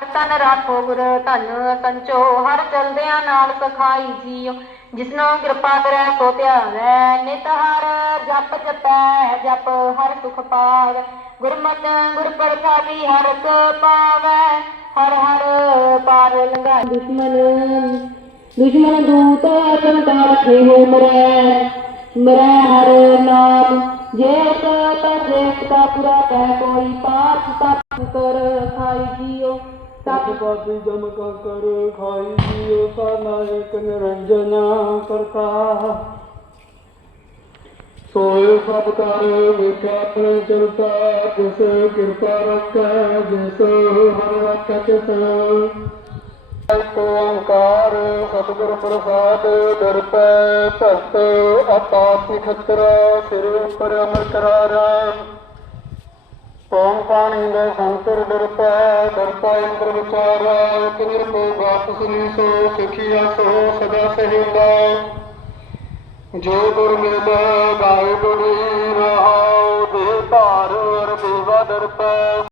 ਤਨ ਰਾਖੋ ਗੁਰ ਧਨ ਸੰਚੋ, ਹਰ ਚਲਦਿਆਂ ਨਾਲ ਸਖਾਈ ਜੀਓ। ਜਿਸਨੋ ਕਿਰਪਾ ਕਰੈ ਸੋ ਧਿਆਵੈ, ਨਿਤ ਹਰ ਜਪ ਜਪੈ, ਜਪ ਹਰ ਸੁਖ ਪਾਵੈ। ਗੁਰਮਤਿ, ਗੁਰ ਪ੍ਰਸਾਦੀ ਹਰ ਕੋ ਪਾਵੈ, ਹਰ ਹਰ ਪਾਰ ਲੰਘਾ ਦੁਸ਼ਮਨ ਦੁਸ਼ਮਨ ਦੂਤ ਸੰਤਾ ਰਖੇ ਹੋ ਮਰੈ। ਮਰੈ ਹਰ ਨਾਮ, ਜੇ ਤਜੇ ਤਾ ਪੁਰਾ ਕਹਿ ਕੋਈ ਪਾਪ ਤਪ ਕਰ ਖਾਈ ਜੀਓ। ਤਪ ਪਾਪੀ ਜਮ ਕਾ ਕਰ ਖਾਈ ਜੀਉ ਸਾ ਨਾਇਕ ਨਿਰੰਜਨ ਕਰਤਾ। ਸੋਇ ਸਭ ਕਰ ਵੇਖਿਆ ਆਪਣੇ ਚਲਤਾ, ਜਿਸ ਕਿਰਪਾ ਰੱਖੈ, ਜਿਸ ਹਰ ਰੱਖੈ ਤਿਸ ਓੰਕਾਰ, ਸਤਿਗੁਰ ਪ੍ਰਸਾਦ, ਦਰਪੈ ਭਗਤ ਆਪਾਸ ਨਖਤਰ ਸਿਰ ਉੱਪਰ ਅਮਰ ਕਰਾਰਾ। ਪੌਣ ਪਾਣੀ ਦਾ ਸੰਤਰ ਦਰਪੈ ਕੋ ਵਾਪਸ ਨੀ ਸੋ, ਸੁਖੀਆ ਸੋ, ਸਦਾ ਸਹਿੰਦਾ ਜੋ ਗੁਰ ਮਿਲੈ ਗਾਏ ਗੁਣੀ ਰਹਾਉ ਦੇ ਧਾਰ ਅਰ ਦੇਵਾ ਦਰਪੈ।